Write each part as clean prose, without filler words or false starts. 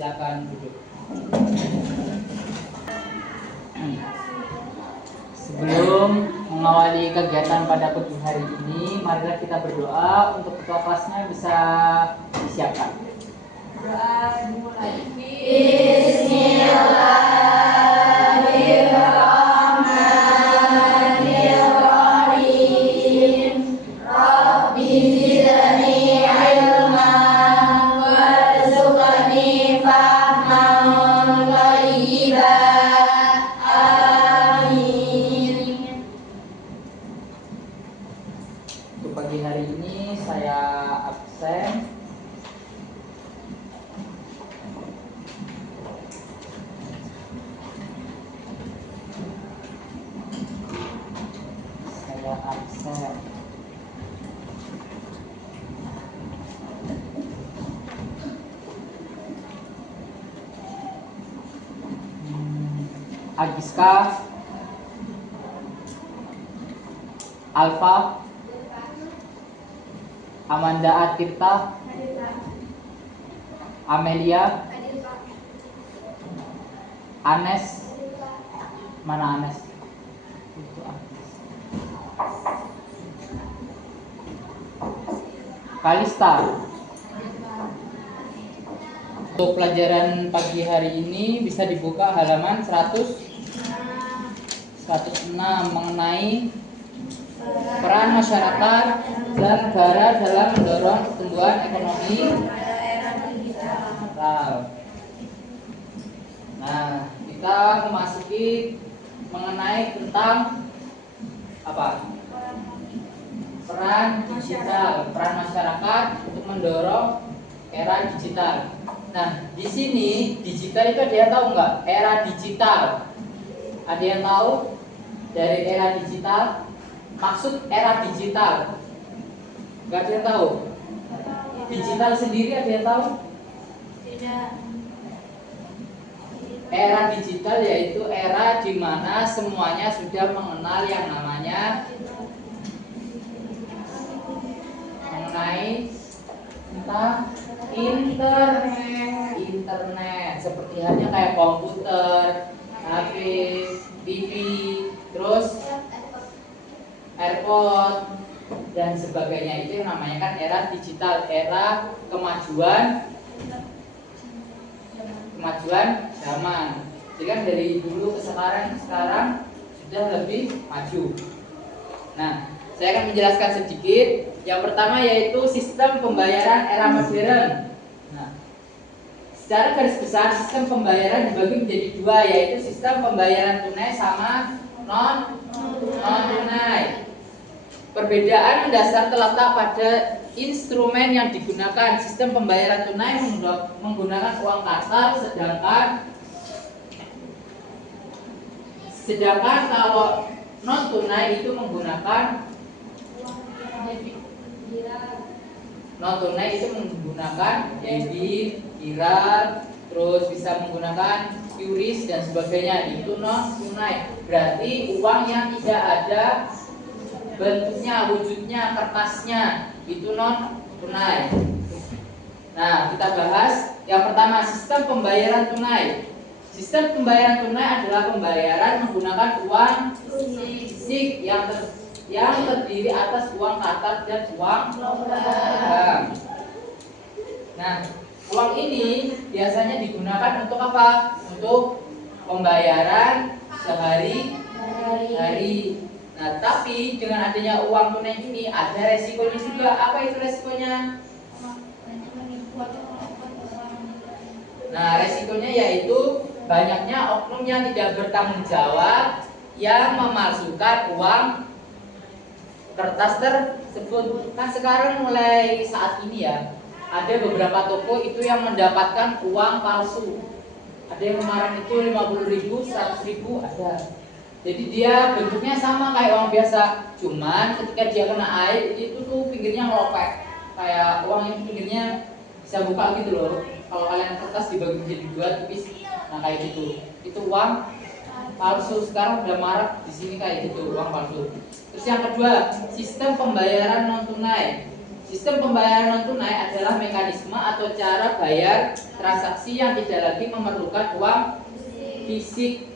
silakan duduk. Sebelum mengawali kegiatan pada pagi hari ini, marilah kita berdoa untuk ketua kelasnya bisa disiapkan. Doa dimulai. Bismillahirrahmanirrahim. Rabbi zidni ilman warzuqni fahman thayyiban. Amin. Untuk pagi hari ini saya absen. Agiska, Alfa, Amanda Atirta, Amelia, Anes, mana Anes? Itu Anes. Kalista. Untuk pelajaran pagi hari ini bisa dibuka halaman 106 mengenai peran masyarakat dan negara dalam mendorong pertumbuhan ekonomi digital. Nah, kita memasuki mengenai tentang apa? Peran digital, peran masyarakat untuk mendorong era digital. Nah, di sini digital itu ada yang tahu nggak? Era digital. Ada yang tahu dari era digital? Maksud era digital? Nggak ada yang tahu? Digital sendiri ada yang tahu? Tidak. Era digital yaitu era di mana semuanya sudah mengenal yang namanya mengenai tentang internet seperti halnya kayak komputer, HP, TV, terus airport dan sebagainya. Itu yang namanya kan era digital, era kemajuan zaman. Jadi kan dari dulu ke sekarang sudah lebih maju. Nah, saya akan menjelaskan sedikit. Yang pertama yaitu sistem pembayaran era modern. Nah, secara garis besar sistem pembayaran dibagi menjadi dua, yaitu sistem pembayaran tunai sama non tunai. Perbedaan mendasar terletak pada instrumen yang digunakan. Sistem pembayaran tunai menggunakan uang kartal, sedangkan kalau non tunai itu menggunakan debit, kirar, terus bisa menggunakan QRIS dan sebagainya. Itu non tunai. Berarti uang yang tidak ada bentuknya, wujudnya, kertasnya, itu non tunai. Nah, kita bahas yang pertama, sistem pembayaran tunai. Sistem pembayaran tunai adalah pembayaran menggunakan uang fisik yang terdiri atas uang kartal dan uang logam. Nah, uang ini biasanya digunakan untuk apa? Untuk pembayaran sehari-hari. Nah, tapi dengan adanya uang tunai ini ada resikonya juga. Apa itu resikonya? Nah, resikonya yaitu banyaknya oknum yang tidak bertanggung jawab yang memalsukan uang kertas tersebut. Kan sekarang mulai saat ini ya, ada beberapa toko itu yang mendapatkan uang palsu. Ada yang kemarin itu 50.000, 100.000 ada. Jadi dia bentuknya sama kayak uang biasa, cuman ketika dia kena air itu tuh pinggirnya ngelopek, kayak uang itu pinggirnya bisa buka gitu loh. Kalau kalian kertas dibagi menjadi dua tipis, nah kayak gitu. Itu uang palsu. Sekarang udah marak di sini kayak gitu, uang palsu. Terus yang kedua, sistem pembayaran non tunai. Sistem pembayaran non tunai adalah mekanisme atau cara bayar transaksi yang tidak lagi memerlukan uang fisik.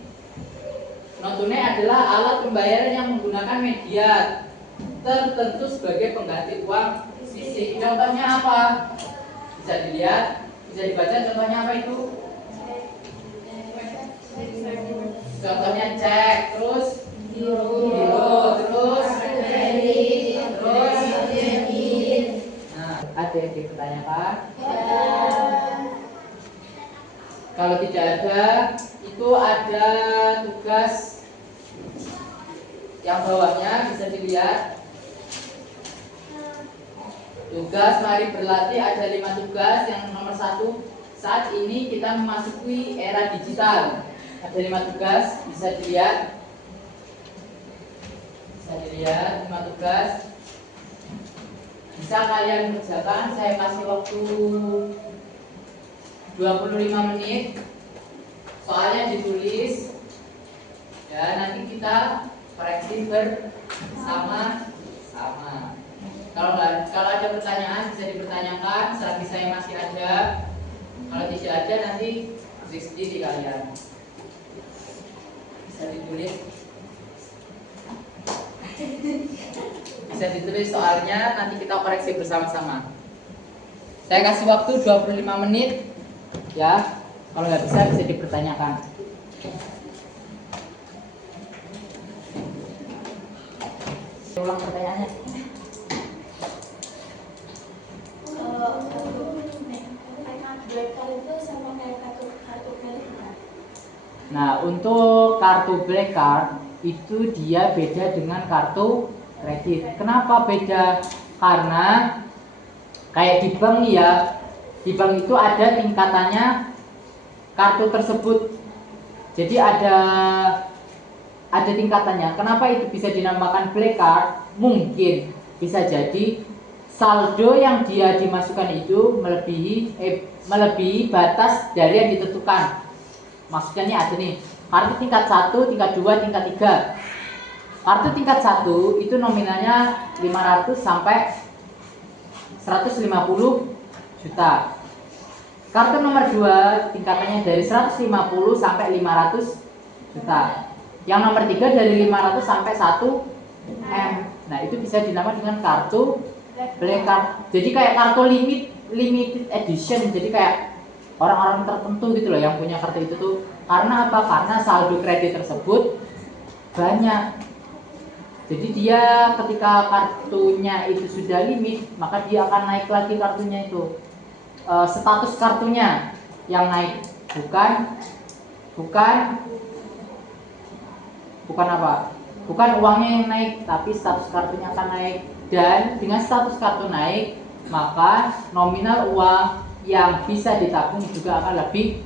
Non tunai adalah alat pembayaran yang menggunakan media tertentu sebagai pengganti uang fisik. Contohnya apa? Bisa dilihat, bisa dibaca contohnya apa itu? Contohnya cek, terus giro, terus kredit, terus debit. Nah, ada yang dipertanyakan? Kalau tidak ada, itu ada tugas yang bawahnya bisa dilihat. Tugas mari berlatih ada 5 tugas. Yang nomor 1, saat ini kita memasuki era digital. Ada 5 tugas, bisa dilihat. Bisa dilihat 5 tugas. Bisa kalian kerjakan, saya kasih waktu 25 menit. Soalnya ditulis. Ya, nanti kita koreksi bersama-sama. Kalau ada pertanyaan bisa dipertanyakan selagi saya masih ada. Kalau tidak ada nanti ketik sendiri kalian. Bisa ditulis. Bisa ditulis soalnya nanti kita koreksi bersama-sama. Saya kasih waktu 25 menit ya. Kalau nggak bisa dipertanyakan. Ulang pertanyaannya. Nah, untuk kartu black card itu dia beda dengan kartu kredit. Kenapa beda? Karena kayak di bank nih ya, di bank itu ada tingkatannya kartu tersebut. Jadi ada tingkatannya. Kenapa itu bisa dinamakan black card? Mungkin bisa jadi saldo yang dia dimasukkan itu melebihi batas dari yang ditentukan. Maksudnya ini ada nih, kartu tingkat 1, tingkat 2, tingkat 3. Kartu tingkat 1 itu nominalnya 500 sampai 150 juta. Kartu nomor 2 tingkatannya dari 150 sampai 500 juta. Yang nomor 3 dari 500 sampai 1 M. Nah, itu bisa dinamakan dengan kartu black card. Jadi kayak kartu limited edition. Jadi kayak orang-orang tertentu gitu loh yang punya kartu itu tuh. Karena apa? Karena saldo kredit tersebut banyak. Jadi dia ketika kartunya itu sudah limit, maka dia akan naik lagi kartunya itu. Status kartunya yang naik, bukan apa? Bukan uangnya yang naik, tapi status kartunya akan naik. Dan dengan status kartu naik, maka nominal uang yang bisa ditabung juga akan lebih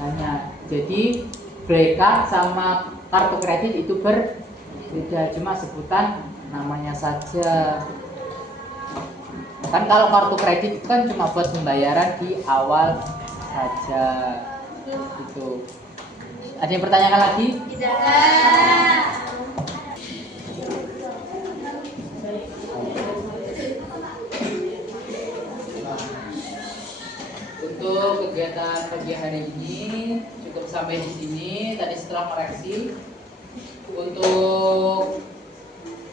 banyak. Jadi black card sama kartu kredit itu berbeda, cuma sebutan namanya saja. Kan kalau kartu kredit itu kan cuma buat pembayaran di awal saja. Gitu. Ada yang pertanyakan lagi? Tidak. Untuk kegiatan pagi hari ini cukup sampai di sini. Tadi setelah koreksi, untuk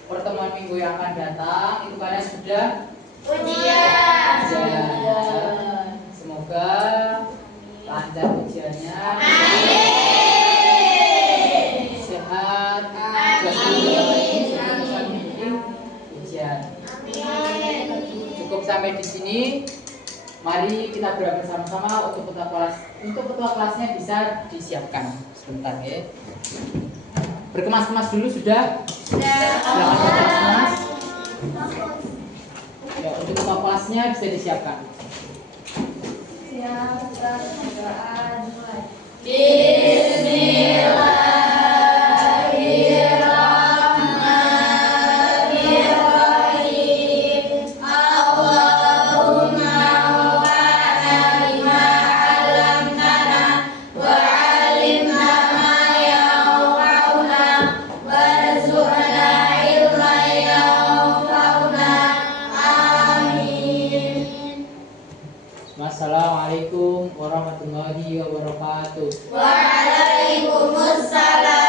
pertemuan minggu yang akan datang itu kalian sudah Ujian. Semoga lancar ujiannya. Sehat. Ujian. Cukup sampai di sini. Mari kita berdoa bersama-sama untuk ketua kelas. Untuk ketua kelasnya bisa disiapkan sebentar ya. Berkemas-kemas dulu sudah? Silakan berkemas-kemas. Ya, untuk ketua kelasnya bisa disiapkan. Siap, kita berdoa dimulai. Bismillahirrahmanirrahim. Allahumma wa'ana bima 'allamtana wa 'allimna ma yanfa'una warzuqna ilman yanfa'una. Amin. Assalamualaikum warahmatullahi wabarakatuh. Waalaikumsalam